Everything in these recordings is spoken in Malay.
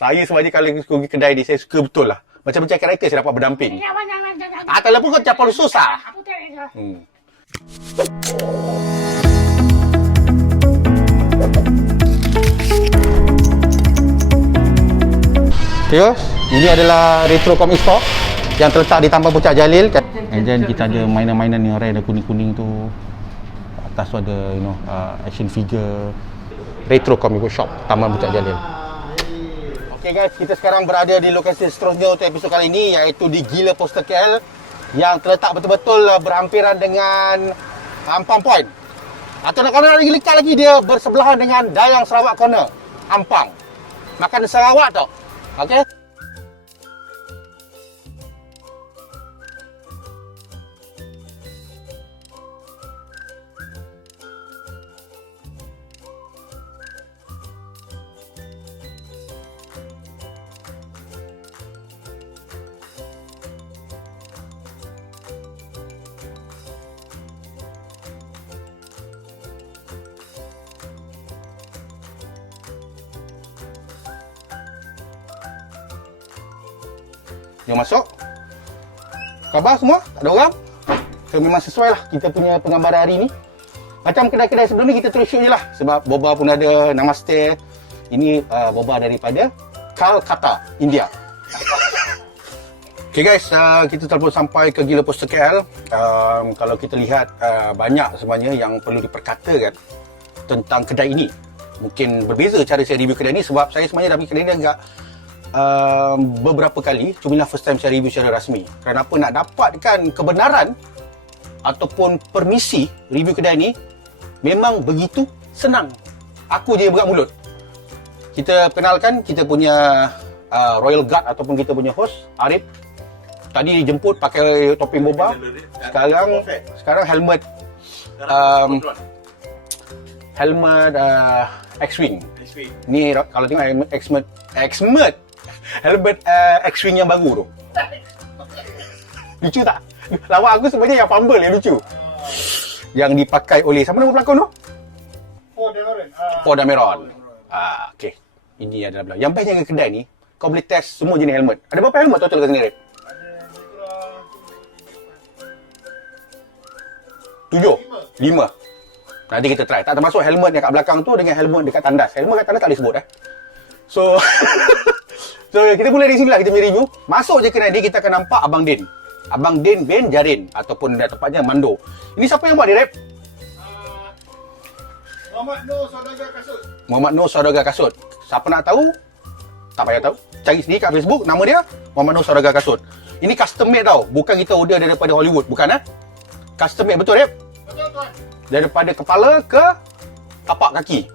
Saya sebenarnya kalau pergi kedai ni, saya suka betul lah. Macam-macam karakter saya dapat berdamping. Telefon kau capal susah. Okay, ini adalah Retro Comic Store yang terletak di Taman Puncak Jalil. And then kita ada mainan-mainan ni, orang ada kuning-kuning tu. Atas tu ada action figure. Retro Comic Book Shop Taman Puncak Jalil. Okay guys, kita sekarang berada di lokasi seterusnya untuk episod kali ini, iaitu di Gila Poster KL yang terletak betul-betul berhampiran dengan Ampang Point. Atau nak kena lagi lekat lagi, dia bersebelahan dengan Dayang Sarawak Corner, Ampang. Makan Sarawak tau. Okay. Jom masuk. Khabar semua? Tak ada orang? So, memang sesuai lah kita punya penggambaran hari ni. Macam kedai-kedai sebelum ni, kita terus shoot je lah. Sebab boba pun ada, namaste. Ini boba daripada Calcutta, India. Okay guys, kita telah sampai ke Gila Poster KL. Kalau kita lihat, banyak sebenarnya yang perlu diperkatakan tentang kedai ini. Mungkin berbeza cara saya review kedai ni, sebab saya sebenarnya dah pergi kedai ni agak beberapa kali. Cuma lah first time saya review secara rasmi. Kenapa nak dapatkan kebenaran ataupun permisi review kedai ni memang begitu senang. Aku je berat mulut. Kita kenalkan kita punya Royal Guard ataupun kita punya host Arif. Tadi dijemput pakai topeng boba. Sekarang helmet helmet X-Wing. Ni kalau tengok helmet X-Wing yang baru tu. Lucu tak? Lawak aku sebenarnya yang fumble yang lucu. Yang dipakai oleh siapa nama pelakon tu? Paul Dameron. Okey. Ini adalah yang best jaga kedai ni, kau boleh test semua jenis helmet. Ada berapa helmet total kat sini, Rip? 7? 5. Nanti kita try. Tak termasuk helmet yang kat belakang tu dengan helmet dekat tandas. Helmet kat tandas tak boleh sebut So kita mula dari sini lah kita punya review. Masuk je kedai ni, kita akan nampak Abang Din. Abang Din bin Jarin ataupun tepatnya Mando. Ini siapa yang buat ni, Rep? Muhammad Nur Saudagar Kasut. Muhammad Nur Saudagar Kasut. Siapa nak tahu? Tak payah tahu. Cari sendiri kat Facebook, nama dia Muhammad Nur Saudagar Kasut. Ini custom made tau. Bukan kita order daripada Hollywood. Bukan Custom made, betul, Rep? Betul, tuan. Daripada kepala ke tapak kaki.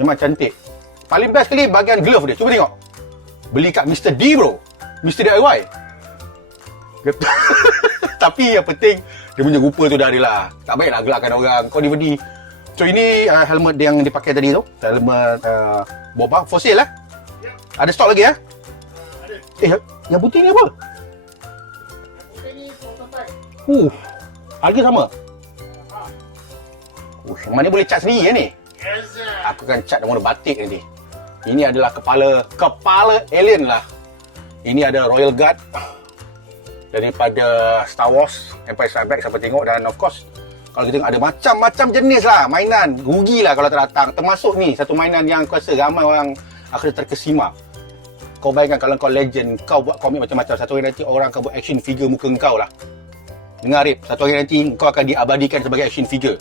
Memang cantik. Paling best sekali bahagian glove dia. Cuba tengok. Beli kat Mr. D, bro. Mr. DIY. Tapi yang penting, dia punya rupa tu dah ada lah. Tak baiklah gelakkan orang. Kau DVD. So ini helmet yang dipakai tadi tu. Helmet boba. For sale lah. Ya. Ada stok lagi Ada. Yang putih ni apa? Yang putih ni prototype. Harga sama? Mana boleh cat sendiri ni? Yes, sir. Aku akan cat warna batik nanti. Ini adalah kepala alien lah. Ini ada Royal Guard daripada Star Wars, Empire Strikes Back, siapa tengok. Dan of course, kalau kita tengok ada macam-macam jenis lah mainan. Rugilah kalau tak datang. Termasuk ni, satu mainan yang aku rasa ramai orang akan terkesima. Kau bayangkan kalau kau legend, kau buat komik macam-macam. Satu hari nanti orang akan buat action figure muka kau lah. Dengar, Rip, satu hari nanti kau akan diabadikan sebagai action figure.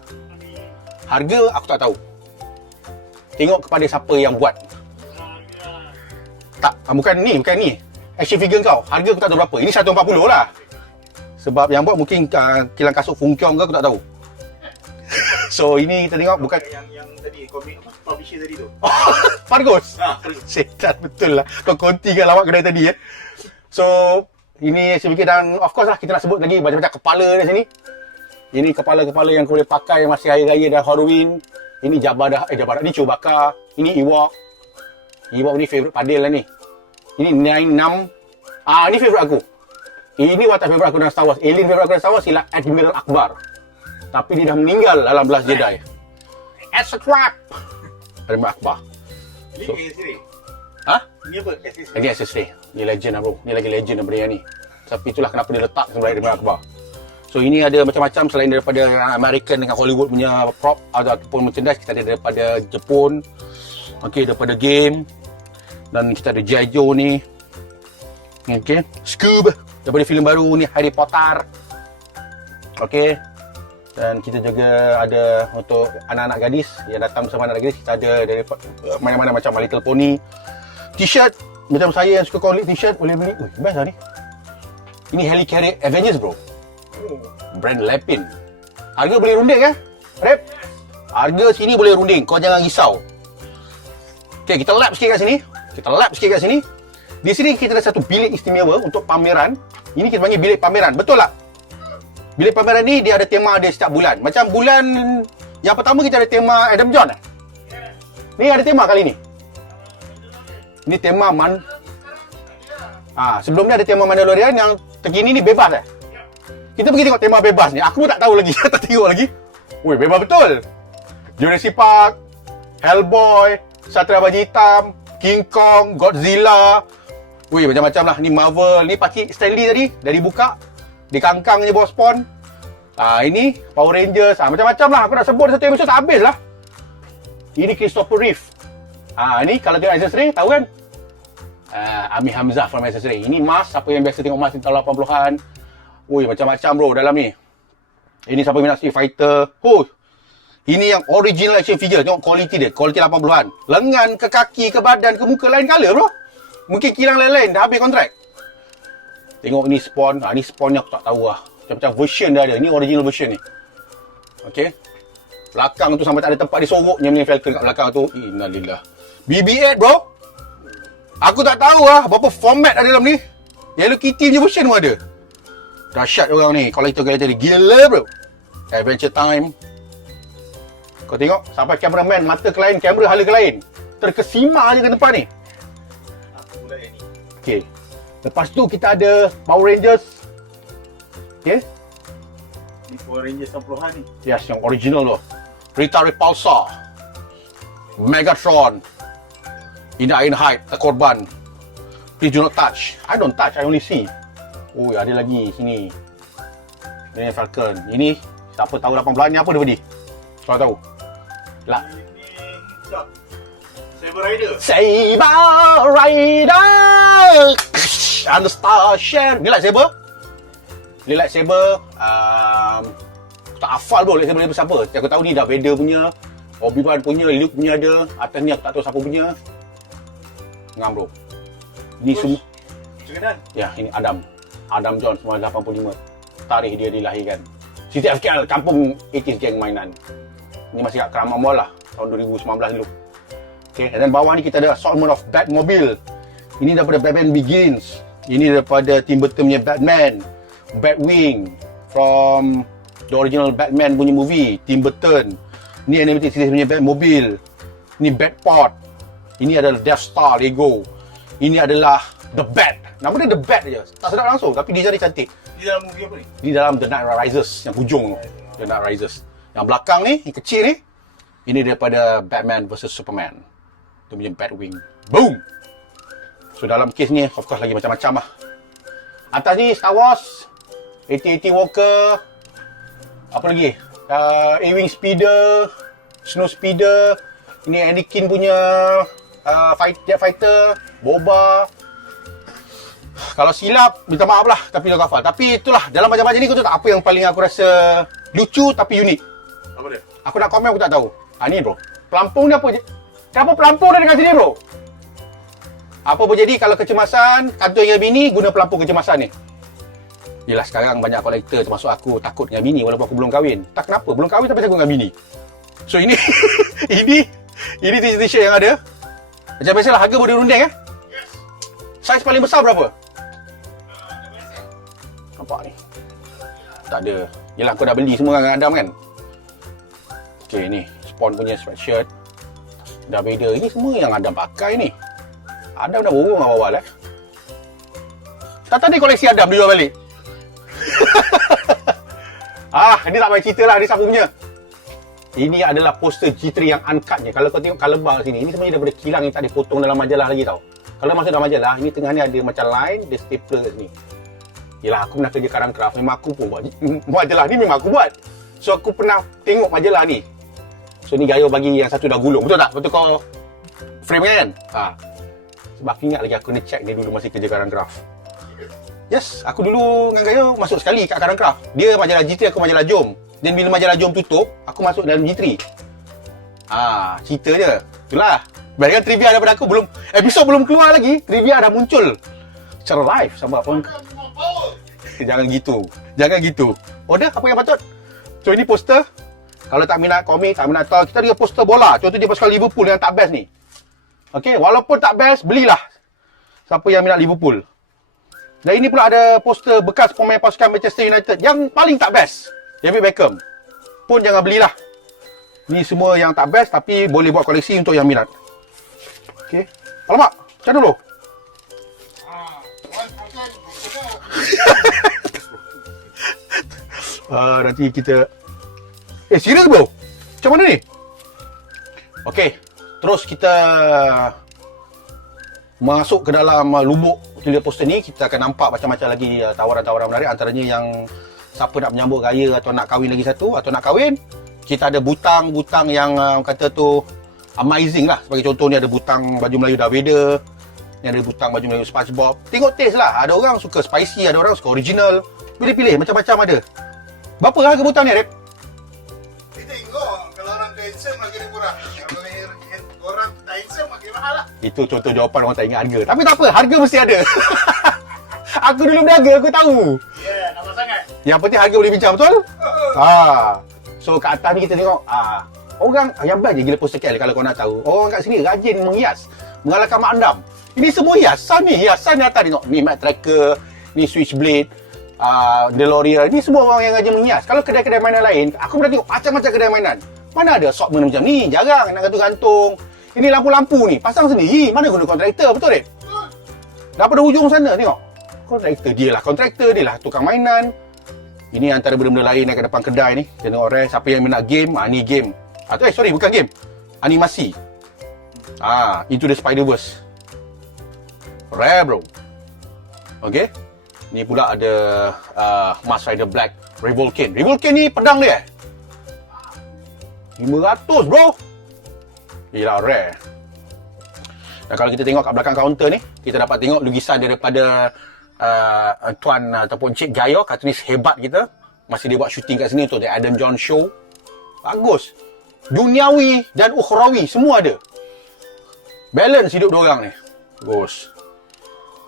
Harga aku tak tahu. Tengok kepada siapa yang buat. Tak, bukan ni. Action figure kau, harga aku tak tahu berapa. Ini 140 lah. Sebab yang buat mungkin kilang kasut Fung Kiong ke, aku tak tahu. So ini kita tengok bukan yang tadi komik apa? Publisher tadi tu. Fargus. Setan betul lah. Kau kontikan lawak kedai tadi So ini saya fikir, dan of course lah kita nak sebut lagi macam-macam kepala di sini. Ini kepala-kepala yang kau boleh pakai masih hari-raya dan Halloween. Ini Jabba ni Chewbacca. Ini Ewok. Ewok ni favourite Padil lah ni. Ini 96. Ini favourite aku. Ini watak favourite aku dalam Star Wars. Alien favourite aku dalam Star Wars ialah Admiral Akbar. Tapi dia dah meninggal dalam Last Jedi. As a trap. Admiral Akbar. Link sini. Ini apa? SSD. Lagi SSD. Ni legend lah bro. Ni lagi legend daripada yang ni. Tapi itulah kenapa dia letak sebenarnya daripada Akbar. So ini ada macam-macam selain daripada American dengan Hollywood punya prop ataupun merchandise. Kita ada daripada Jepun. Okay, daripada game. Dan kita ada G.I. Joe ni. Okay. Scoob. Daripada filem baru ni Harry Potter. Okay. Dan kita juga ada untuk anak-anak gadis yang datang bersama anak gadis. Kita ada dari mana-mana macam My Little Pony. T-shirt. Macam saya yang suka collect t-shirt boleh beli. Best lah ni. Ini Helicarrier Avengers bro. Brand Lepin. Harga boleh runding Rep? Harga sini boleh runding. Kau jangan risau. Okay, kita lap sikit kat sini. Di sini kita ada satu bilik istimewa untuk pameran. Ini kita panggil bilik pameran. Betul tak? Bilik pameran ni dia ada tema dia setiap bulan. Macam bulan yang pertama kita ada tema Adam John. Ni ada tema kali ni. Ni tema sebelum ni ada tema Mandalorian, yang terkini ni bebas Kita pergi tengok tema bebas ni. Aku pun tak tahu lagi. Tak tengok lagi. Weh, bebas betul. Jurassic Park, Hellboy, Satria Baji Hitam, King Kong, Godzilla. Weh, macam-macam lah. Ni Marvel. Ni pakcik Stanley tadi. Dari buka. Dikangkang je bawah spawn. Ini Power Rangers. Macam-macam lah. Aku nak sebut satu episode tak habis lah. Ini Christopher Reeve. Ini kalau tengok accessory, tahu kan? Amir Hamzah from accessory. Ini Mars. Siapa yang biasa tengok Mars di tahun 80-an. Ui, macam-macam bro dalam ni. Ini siapa minat Street Fighter. Ini yang original action figure. Tengok quality dia. Quality 80-an. Lengan, ke kaki, ke badan, ke muka lain color bro. Mungkin kilang lain-lain. Dah habis kontrak. Tengok ni Spawn. Ni Spawn ni aku tak tahu lah. Macam-macam version dah ada. Ni original version ni. Okay. Belakang tu sampai tak ada tempat disoroknya ni Falcon kat belakang tu. Innalillah. BB-8 bro. Aku tak tahu lah berapa format ada dalam ni. Hello Kitty punya version pun ada. Dahsyat orang ni. Collector tadi. Gila bro. Adventure Time. Kau tengok. Sampai cameraman mata ke lain. Kamera hala ke lain. Terkesima je ke tempat ni. Aku pula yang ni. Okay. Lepas tu kita ada Power Rangers. Okay. Ni Power Rangers 90-an ni. Yes, yang original tu. Rita Repulsa. Megatron. Ina Ironhide, Korban. Please do not touch. I don't touch, I only see. Oh, ada lagi sini. Ini Falcon. Ini siapa tahu 80-an ni apa dia beri? Kau tahu? Lah. Ini sekejap. Saber Rider. Saber Rider. And the Star Share. Ni lightsaber. Ni lightsaber. Aku tak hafal bro lightsaber ni siapa. Aku tahu ni dah Vader punya. Obi-Wan punya. Luke punya ada. Atas ni aku tak tahu siapa punya. Ngam bro. Ni semua. Cenganan. Ya, ini Adam. Adam John 1985. Tarikh dia dilahirkan. CTFKL, kampung 80s gang mainan. Ini masih kat Keramat Mall lah. Tahun 2019 dulu. Okay, dan bawah ni kita ada Assortment of Batmobile. Ini daripada Batman Begins. Ini daripada Tim Burton punya Batman. Batwing. From the original Batman punya movie. Tim Burton. Ini animated series punya Batmobile. Ini Batpod. Ini adalah Death Star Lego. Ini adalah The Bat. Nama dia The Bat je. Tak sedap langsung tapi design dia cantik. Di dalam movie apa ni? Di dalam The Night Rises yang hujung tu. The Night Rises. Yang belakang ni, yang kecil ni, ini daripada Batman vs Superman. Dia punya Batwing. Boom! So dalam kes ni, of course lagi macam-macam lah. Atas ni Star Wars, AT-AT Walker, apa lagi? A-Wing Speeder, Snow Speeder. Ini Anakin punya Jet Fighter, Boba. Kalau silap, minta maaf lah. Tapi aku hafal. Tapi itulah, dalam macam-macam ni, kau tahu tak apa yang paling aku rasa lucu tapi unik? Apa dia? Aku nak komen, aku tak tahu. Ni bro. Pelampung ni apa je? Kenapa pelampung dia dekat sini bro? Apa pun jadi, kalau kecemasan, kantor dengan bini, guna pelampung kecemasan ni. Yelah, sekarang banyak kolektor termasuk aku takut dengan bini walaupun aku belum kahwin. Tak kenapa, belum kahwin tapi takut dengan bini. So ini, ini t-shirt yang ada. Macam biasalah, harga boleh runding Saiz paling besar berapa? Nampak ni. Tak ada. Yelah, kau dah beli semua dengan Adam kan? Okay, ni. Spawn punya sweatshirt. Darth Vader. Ini semua yang Adam pakai ni. Adam dah borong awal-awal Tak tadi koleksi Adam dia jual balik. Ini tak payah cerita lah. Ini siapa punya? Ini adalah poster G3 yang uncut-nya. Kalau kau tengok color bar sini, ini sebenarnya daripada kilang yang tak dipotong dalam majalah lagi tau. Kalau masuk dalam majalah, ini tengah ni ada macam line, dia stapler kat sini. Yelah, aku pernah kerja current craft. Memang aku pun buat. Majalah ni memang aku buat. So, aku pernah tengok majalah ni. So, ni Gayo bagi yang satu dah gulung. Betul tak? Betul kau frame kan? Sebab aku ingat lagi aku kena check dia dulu masih kerja current craft. Yes, aku dulu dengan Gayo masuk sekali kat current craft. Dia majalah G3, aku majalah Jom. Dan bila majalah Jom tutup, aku masuk dalam G3. Cerita je. Itulah. Bayangkan trivia daripada aku belum, episod belum keluar lagi, trivia dah muncul secara live. Sama pun. Jangan gitu. Order apa yang patut? So ini poster. Kalau tak minat komik, tak minat toy, kita ada poster bola. Contoh dia pasukan Liverpool yang tak best ni. Okay, walaupun tak best, belilah. Siapa yang minat Liverpool. Dan ini pula ada poster bekas pemain pasukan Manchester United yang paling tak best, David Beckham. Pun jangan belilah. Ni semua yang tak best tapi boleh buat koleksi untuk yang minat. Okay. Alamak, macam dulu. Nanti kita serius bro? Macam mana ni? Okay, terus kita masuk ke dalam lubuk tulis poster ni. Kita akan nampak macam-macam lagi tawaran-tawaran menarik. Antaranya yang siapa nak menyambut raya atau nak kahwin lagi satu, atau nak kahwin, kita ada butang-butang yang kata tu amazing lah. Sebagai contoh ni ada butang baju Melayu Darth Vader, ni ada butang baju Melayu SpongeBob. Tengok taste lah. Ada orang suka spicy, ada orang suka original. Pilih-pilih, macam-macam ada. Berapa harga butang ni, Rep? Kita tengok. Kalau orang handsome makin murah. Kalau orang tak handsome makin mahal lah. Itu contoh jawapan orang tak ingat harga. Tapi tak apa, harga mesti ada. Aku dulu berniaga, aku tahu. Nama sangat. Yang penting harga boleh bincang, betul? So kat atas ni kita tengok orang yang best je gila poster KL kalau kau nak tahu. Orang kat sini rajin menghias, mengalahkan mak andam. Ini semua hiasan ni atas tengok. Ni Mac Tracker, ni Switchblade, DeLorean. Ni semua orang yang rajin menghias. Kalau kedai-kedai mainan lain, aku pernah tengok macam-macam kedai mainan. Mana ada assortment macam ni? Jarang nak gantung-gantung. Ini lampu-lampu ni, pasang sendiri. Mana guna kontraktor, betul tak? Daripada hujung sana tengok. Kontraktor dia lah, tukang mainan. Ini antara benda-benda lain yang kat depan kedai ni. Kita tengok rare. Siapa yang minat game, ni game. Bukan game. Animasi. Into the Spider-Verse. Rare bro. Okay. Ni pula ada Mask Rider Black Revolcane. Revolcane ni pedang dia 500 bro. Gila rare. Dan kalau kita tengok kat belakang kaunter ni, kita dapat tengok lukisan daripada Tuan ataupun Cik Gayo, kartunis hebat kita. Masih dia buat syuting kat sini untuk The Adam John Show. Bagus. Duniawi dan ukhrawi semua ada. Balance hidup diorang ni. Bagus.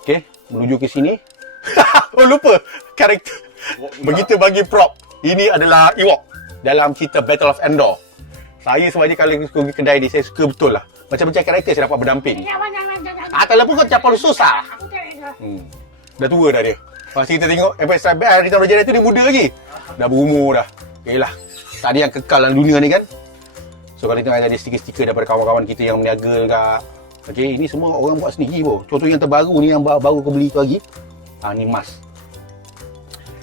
Okay, menuju ke sini. Lupa karakter. Begitu bagi prop. Ini adalah Ewok dalam cerita Battle of Endor. Saya sebenarnya kalau pergi kedai ni, saya suka betul lah. Macam-macam karakter saya dapat berdamping. Ataupun kau capal susah. Dah tua dah dia. Pasti kita tengok Empire Strike Back, Return of the Jedi tu dia muda lagi. Dah berumur dah. Okay lah. Tak ada yang kekal dalam dunia ni kan. So kalau kita ada stiker-stiker daripada kawan-kawan kita yang berniaga dekat. Okay, ini semua orang buat sendiri bro. Contoh yang terbaru ni, yang baru aku beli tu lagi. Ni mask.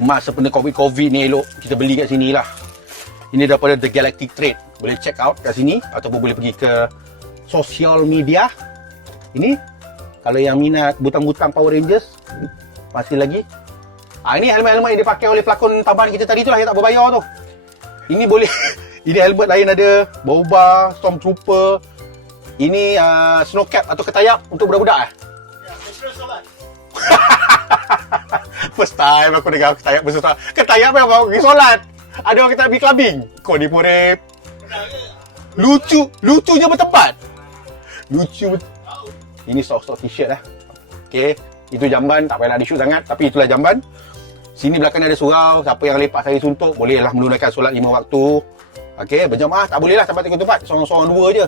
Mask sepenuh COVID ni elok kita beli kat sini lah. Ini daripada The Galactic Trade. Boleh check out kat sini ataupun boleh pergi ke sosial media. Ini kalau yang minat butang-butang Power Rangers masih lagi. Ini helmet-helmet yang dipakai oleh pelakon tambahan kita tadi tu lah yang tak berbayar tu. Ini boleh ini helmet lain ada Boba, Stormtrooper. Ini snowcap atau ketayap untuk budak-budak First time aku dengar ketayap bersolat. Ketayap memang pergi solat. Ada orang kata pergi clubbing. Kau ni pun lucu je bertempat. Lucu. Ini stok-stok t-shirt lah. Okay, itu jamban. Tak payah nak di-shoot sangat, tapi itulah jamban. Sini belakang ada surau. Siapa yang lepak sehari suntuk, bolehlah menunaikan solat 5 waktu. Okay, berjamaah tak boleh lah sampai 3 tempat. Seorang-seorang 2 je.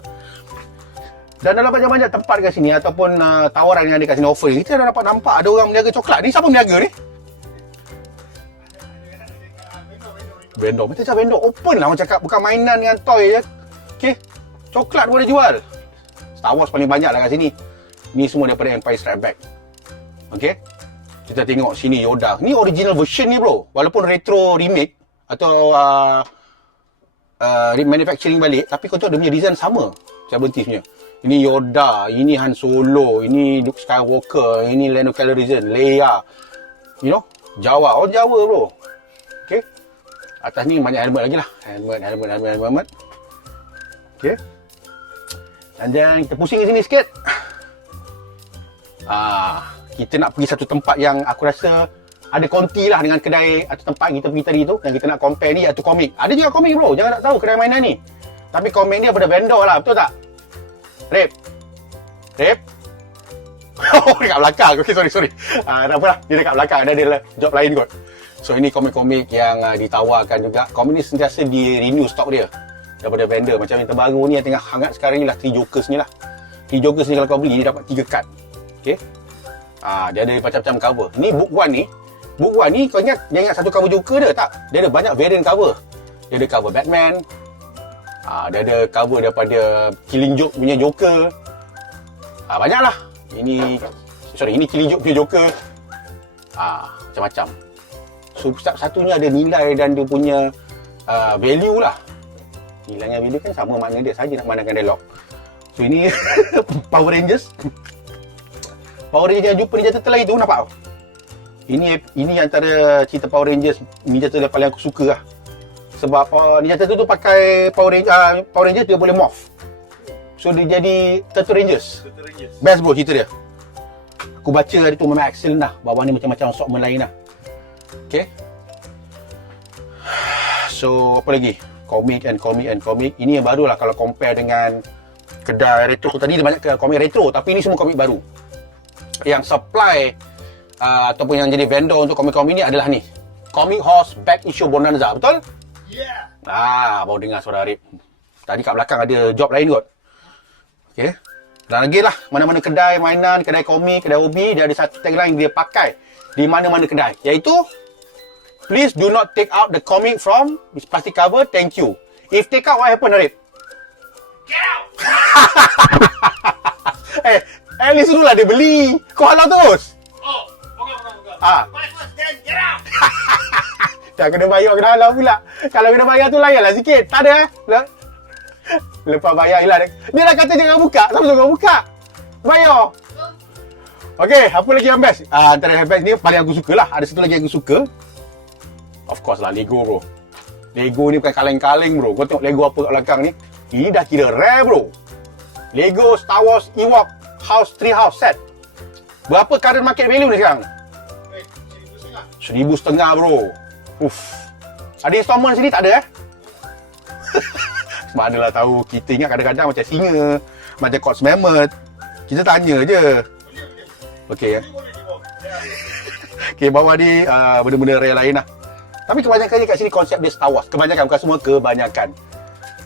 Dan dalam banyak-banyak tempat kat sini ataupun tawaran yang ada kat sini, offer, kita dah dapat nampak ada orang meniaga coklat. Ni siapa meniaga ni? Vendor. Macam vendor open lah orang cakap. Bukan mainan dengan toy je. Okay, coklat pun ada jual. Star Wars paling banyak lah kat sini. Ni semua daripada Empire Strike Back. Okay, kita tengok sini Yoda. Ni original version ni bro. Walaupun retro remake atau manufacturing balik, tapi kau tahu dia punya design sama 70s punya. Ini Yoda, ini Han Solo, ini Luke Skywalker, ini Lando Calrissian, Leia. You know, Jawa, orang Jawa bro. Okay. Atas ni banyak helmet lagi lah. Helmet. Okay. And then kita pusing ke sini sikit. Kita nak pergi satu tempat yang aku rasa ada konti lah dengan kedai atau tempat kita pergi tadi tu. Yang kita nak compare ni iaitu komik. Ada juga komik bro, jangan nak tahu kedai mainan ni. Tapi komik ni daripada vendor lah, betul tak? Rip. Oh, dekat belakang. Okay, sorry. Tak apalah, dia dekat belakang. Ada job lain kot. So, ini komik-komik yang ditawarkan juga. Komik ni sentiasa di-renew stok dia daripada vendor. Macam yang terbaru ni yang tengah hangat sekarang ni lah, Three Jokers ni lah. Three Jokers ni kalau kau beli, dia dapat 3 kad. Okay. Dia ada macam-macam cover. Ni book one ni kau ingat, dia ingat satu cover Joker dia tak? Dia ada banyak variant cover. Dia ada cover Batman. Dia ada cover daripada Killing Joke punya Joker. Banyak lah. Ini Killing Joke punya Joker. Macam-macam. So satunya ada nilai dan dia punya value lah. Nilainya value kan sama makna dia saja nak pandangkan dialog. So ini Power Rangers. Power Rangers yang jumpa Ninja Turtle lagi tu, nampak tau? Ini antara cerita Power Rangers Ninja Turtle yang paling aku suka lah. Sebab Ninja Turtle tu pakai Power Rangers dia boleh morph. So dia jadi Turtle Rangers. Best bro cerita dia. Aku baca hari tu memang excellent lah. Bawah ni macam-macam segmen lain lah. Okay. So apa lagi? Komik. Ini yang baru lah kalau compare dengan kedai retro. Tadi dia banyak komik retro, tapi ini semua komik baru. Yang supply ataupun yang jadi vendor untuk komik-komik ni adalah ni. Comic Horse Back Issue Bonanza, betul? Yeah. Baru dengar suara Arif. Tadi kat belakang ada job lain kot. Okay. Dan lagi lah, mana-mana kedai mainan, kedai komik, kedai hobi, dia ada satu tagline yang dia pakai di mana-mana kedai. Iaitu, please do not take out the comic from this plastic cover, thank you. If take out, what happen, Arif? Get out. At least dulu lah dia beli. Kau halau terus. Oh, bukan. Buy first, then get out. Dah kena bayar, kena halau pula. Kalau kena bayar tu layanlah sikit. Tak ada lepas bayar hilang. Dia dah kata jangan buka. Siapa suruh buka? Bayar. Okay, apa lagi yang best? Antara yang best ni paling aku suka lah. Ada satu lagi yang aku suka. Of course lah, Lego bro. Lego ni bukan kaleng-kaleng bro. Kau tengok Lego apa kat belakang ni. Ini dah kira rare bro. Lego Star Wars Ewok House 3 House set. Berapa current market value ni sekarang? 1,500 bro. Ada installment sini tak ada Manalah tahu. Kita ingat kadang-kadang macam singa, macam Cots Mammoth. Kita tanya je. Okay. Okay, bawah ni benda-benda rare lain lah. Tapi kebanyakannya kat sini konsep dia Star Wars. Kebanyakan, bukan semua, kebanyakan.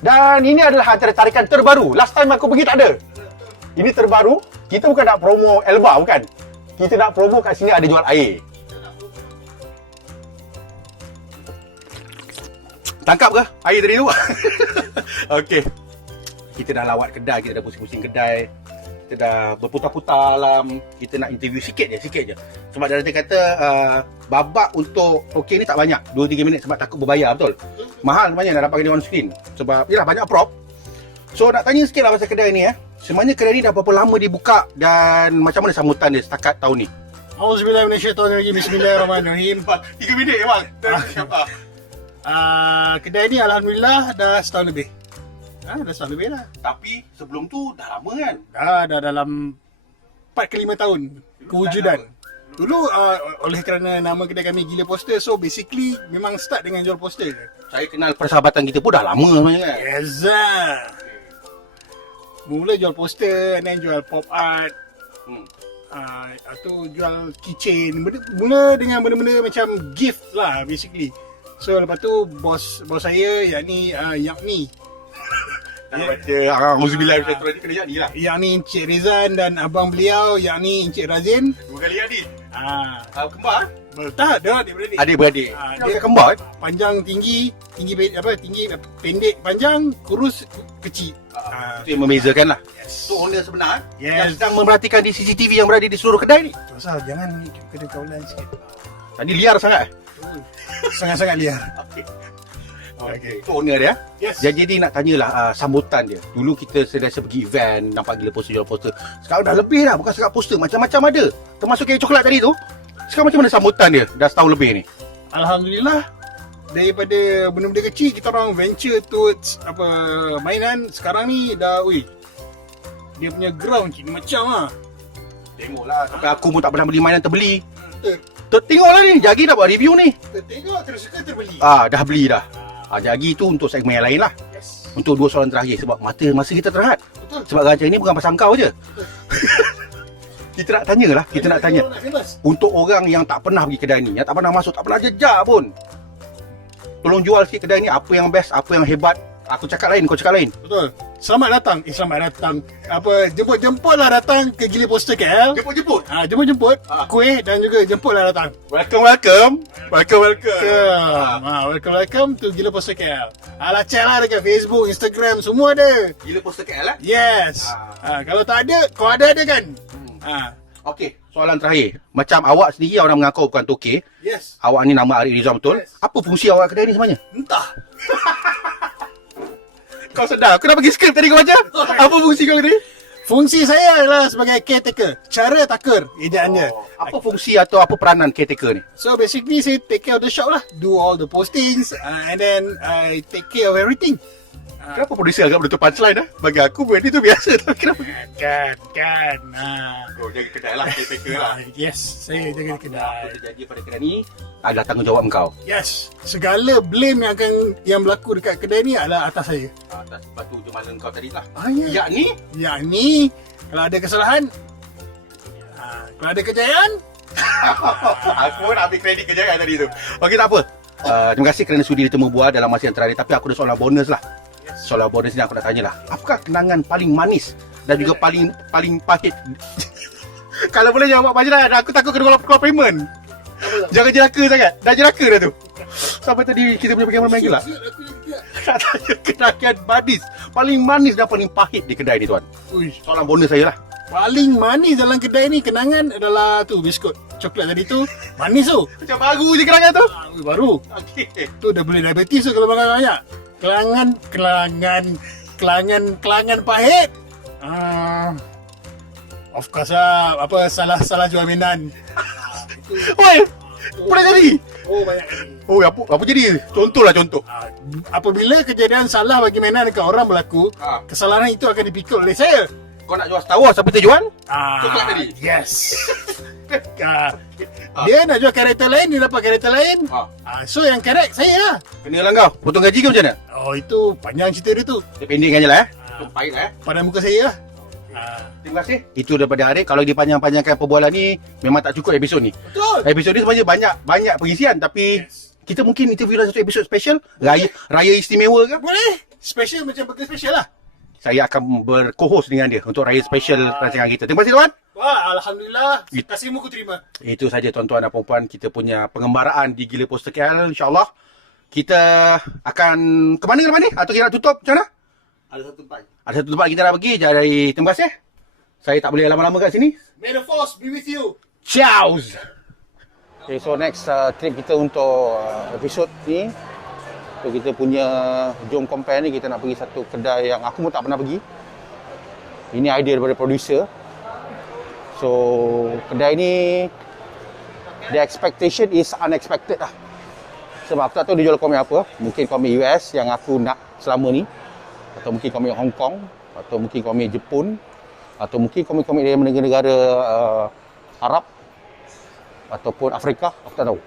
Dan ini adalah antara tarikan terbaru. Last time aku pergi tak ada. Ini terbaru. Kita bukan nak promo Elba, bukan. Kita nak promo kat sini ada jual air. Tangkap ke air tadi tu? Okey. Kita dah lawat kedai, kita dah pusing-pusing kedai. Kita dah berputar-putar alam. Kita nak interview sikit je. Sebab dia kata babak untuk okey ni tak banyak. 2-3 minit sebab takut berbayar, betul? Mahal sebenarnya nak dapat kena on screen. Sebab yalah banyak prop. So nak tanya sikit lah pasal kedai ni Sebenarnya kedai ni dah berapa lama dibuka dan macam mana sambutan dia setakat tahun ni? Auzubillahiminasyaitonirrajim. Bismillahirrahmanirrahim. 3 minit bang. Kedai ni alhamdulillah dah setahun lebih. Dah setahun lebih lah. Tapi sebelum tu dah lama kan? Dah dalam 4 ke 5 tahun kewujudan. Dulu oleh kerana nama kedai kami Gila Poster, so basically memang start dengan jual poster. Saya kenal persahabatan kita pun dah lama sebenarnya kan? Yes. Mula jual poster, and then jual pop art. Atau jual keychain. Mula dengan benda-benda macam gift lah basically. So lepas tu bos saya yakni Yakni. Auzubillah kena jadi lah. Yakni Encik Rezan dan abang beliau yakni Encik Razin. 2 kali adik. Kembar? Tak, dia adik-beradik. Adik-beradik. Dia kembar? Panjang tinggi pendek panjang, kurus kecil. Itu yang membezakan lah. Yes. So owner sebenar Yes. yang sedang memerhatikan di CCTV yang berada di seluruh kedai ni. Pasal jangan kena kawalan sikit. Tadi liar sangat. Sangat-sangat liar. Okay. Okay. Itu owner dia. Yes. Jadi nak tanyalah sambutan dia. Dulu kita sentiasa pergi event, nampak gila poster, jual poster. Sekarang dah lebih dah, bukan sekat poster, macam-macam ada. Termasuk kek coklat tadi tu. Sekarang macam mana sambutan dia dah setahun lebih ni? Alhamdulillah, daripada benda-benda kecil kita orang venture towards mainan. Sekarang ni dah dia punya ground kini macam Tengoklah, sampai aku pun tak pernah beli mainan terbeli. Tengoklah ni, Jagi dah buat review ni. Tengok terus suka terbeli. Dah beli dah. Jagi tu untuk segmen yang lain lah. Yes. Untuk 2 soalan terakhir sebab masa kita terhad. Betul. Sebab raja ni bukan pasal kau je. Kita nak tanya. Untuk orang yang tak pernah pergi kedai ni, yang tak pernah masuk, tak pernah jejak pun. Tolong jual sikit kedai ni, apa yang best, apa yang hebat. Aku cakap lain, kau cakap lain. Betul. Selamat datang. Jemput-jemput lah datang ke Gila Poster KL. Jemput. Jemput-jemput. Kuih dan juga jemputlah datang. Welcome. Welcome to Gila Poster KL. Check lah dekat Facebook, Instagram, semua ada. Gila poster KL lah. Yes. Kalau tak ada, kau ada kan? Okey, soalan terakhir. Macam awak sendiri orang mengaku bukan toke. Yes. Awak ni nama Arif Rizal betul. Yes. Apa fungsi awak kedai ni sebenarnya? Entah. Kau sedar, aku dah bagi skrip tadi kau baca. Apa fungsi kau ni? Fungsi saya adalah sebagai caretaker. Cara takar ejaan dia. Apa fungsi atau apa peranan caretaker ni? So basically saya take care of the shop lah. Do all the postings and then I take care of everything. Kenapa producer agak betul punchline dah? Bagi aku benda tu biasa tapi kenapa? Kan. Kau jaga kedai lah, caretaker lah. Yes, saya jaga kedai. Apa terjadi pada kedai ni adalah tanggungjawab kau. Yes, segala blame yang berlaku dekat kedai ni adalah atas saya. Atas batu jemalan kau tadi lah. Ya. Yakni Kalau ada kesalahan, kalau ada kejayaan, aku pun ambil kredit kejayaan tadi tu. Okey, tak apa. Terima kasih kerana sudi ditemu buah dalam masa yang terakhir. Tapi aku ada soalan bonus lah. Soalan bonus ni aku nak tanya lah. Apakah kenangan paling manis dan juga paling pahit? Kalau boleh jawab apa je lah. Aku takut kena keluar payment. Jangan jelaka sangat. Dah jelaka dah tu. Sampai tadi kita punya cameraman gelap. Nak tanya kenangan manis. Paling manis dan paling pahit di kedai ni tuan. Soalan bonus saya lah. paling manis dalam kedai ni kenangan adalah tu biskut coklat tadi tu. Manis tu. Macam baru je kenangan tu. Baru. Okey. Tu dah boleh diabetes tu kalau makan banyak. Kelangan pahit. Of course lah, salah jual mainan. Oi, boleh jadi. Oh, banyak. Oh, apa jadi? Contohlah contoh. Apabila kejadian salah bagi mainan dekat orang berlaku, kesalahan itu akan dipikul oleh saya. Kau nak jual Star Wars, siapa kita jual? Coklat tadi. Yes. Dia nak jual karakter lain, dia dapat karakter lain. So yang karakter saya lah. Kena lah kau. Potong gaji ke macam mana? Oh, itu panjang cerita dia tu. Dia pendekkan je lah Pahit lah Pada muka saya lah. Terima kasih. Itu daripada Arif. Kalau dipanjang-panjangkan perbualan ni, memang tak cukup episod ni. Betul. Episod ni sebenarnya banyak pengisian, tapi kita mungkin interview dalam satu episod special. Raya istimewa ke? Boleh. Special macam burger special lah. Saya akan ber-co-host dengan dia untuk raya special rancangan kita. Terima kasih tuan. Wah, Alhamdulillah. Kasihmu ku terima. Itu saja tuan-tuan dan puan-puan, kita punya pengembaraan di Gila Poster KL. InsyaAllah kita akan ke mana? Atau kita nak tutup macam mana? Ada satu tempat kita nak pergi. Jadi terima kasih. Saya tak boleh lama-lama kat sini. May the force be with you. Ciao. Okay, so next trip kita untuk episod ni, so kita punya jom compare ni, kita nak pergi satu kedai yang aku pun tak pernah pergi. Ini idea daripada producer. So kedai ni, the expectation is unexpected lah. Sebab aku tak tahu dia jual komik apa. Mungkin komik US yang aku nak selama ni, atau mungkin komik Hong Kong, atau mungkin komik Jepun, atau mungkin komik-komik dari negara-negara Arab ataupun Afrika, aku tak tahu.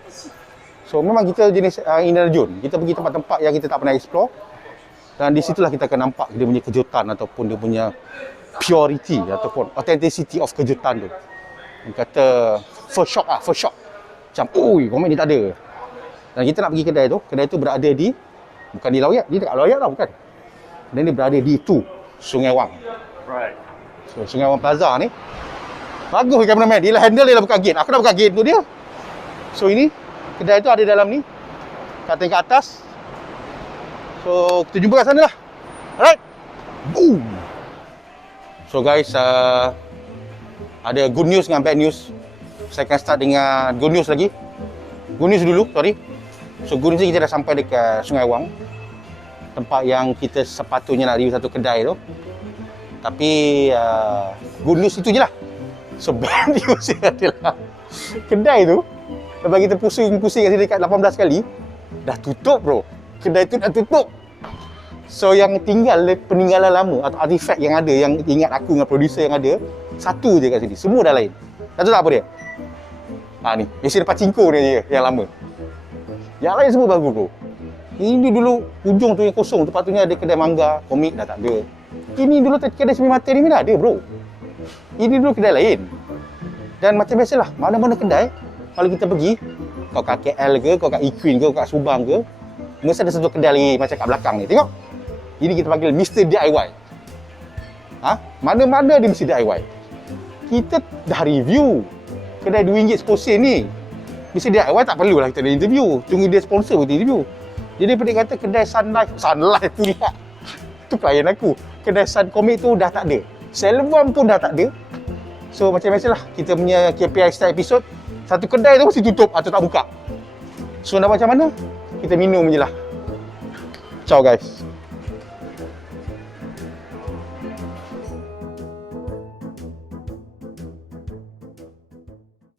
So memang kita jenis Indiana Jones. Kita pergi tempat-tempat yang kita tak pernah explore, dan di situlah kita akan nampak dia punya kejutan ataupun dia punya purity ataupun authenticity of kejutan tu. Dia kata first shock. Macam, oi, komik ni tak ada. Dan kita nak pergi kedai tu berada di, bukan di Loyang, dia dekat Loyang lah bukan. Dan dia berada di itu, Sungai Wang. Right. So, Sungai Wang Plaza ni bagus cameraman, dia lah handle, dia lah buka gate. Aku dah buka gate tu dia. So ini kedai tu ada dalam ni, kat tingkat atas. So kita jumpa kat sana lah. Alright. Boom. So guys, ada good news dengan bad news. Saya akan start dengan good news lagi. Good news dulu, sorry. So good news ni, kita dah sampai dekat Sungai Wang. tempat yang kita sepatutnya nak review satu kedai tu. Tapi good news itu je lah. So bad news adalah kedai tu lepas kita pusing-pusing kat sini dekat 18 kali dah tutup bro. Kedai tu dah tutup. So yang tinggal peninggalan lama atau artifak yang ada, yang ingat aku dengan producer yang ada, satu je kat sini. Semua dah lain. Tak tahu tak apa dia? Ni, mesin pachinko dia je yang lama. Yang lain semua bagus bro. Ini dulu ujung tu yang kosong, patutnya ada kedai manga, komik dah tak ada. Ini dulu kedai semi mata ni dah ada bro. Ini dulu kedai lain. Dan macam biasalah, mana-mana kedai kalau kita pergi, kau kat KL ke, kau kat Equine ke, kau kat Subang ke, mesti ada satu kedai lagi macam kat belakang ni. Tengok. Ini kita panggil Mr. DIY. Mana-mana dia mesti DIY. Kita dah review kedai RM2 10 ni. Mesti DIY tak perlulah kita ada interview. Tunggu dia sponsor pun kita interview. Jadi pelik kata kedai Sun Life pula. Itu klien aku. Kedai Sun Comic tu dah tak ada. Selvam pun dah tak ada. So macam biasalah, kita punya KPI setiap episod, satu kedai tu mesti tutup atau tak buka. So nak macam mana? Kita minum je lah. Ciao guys.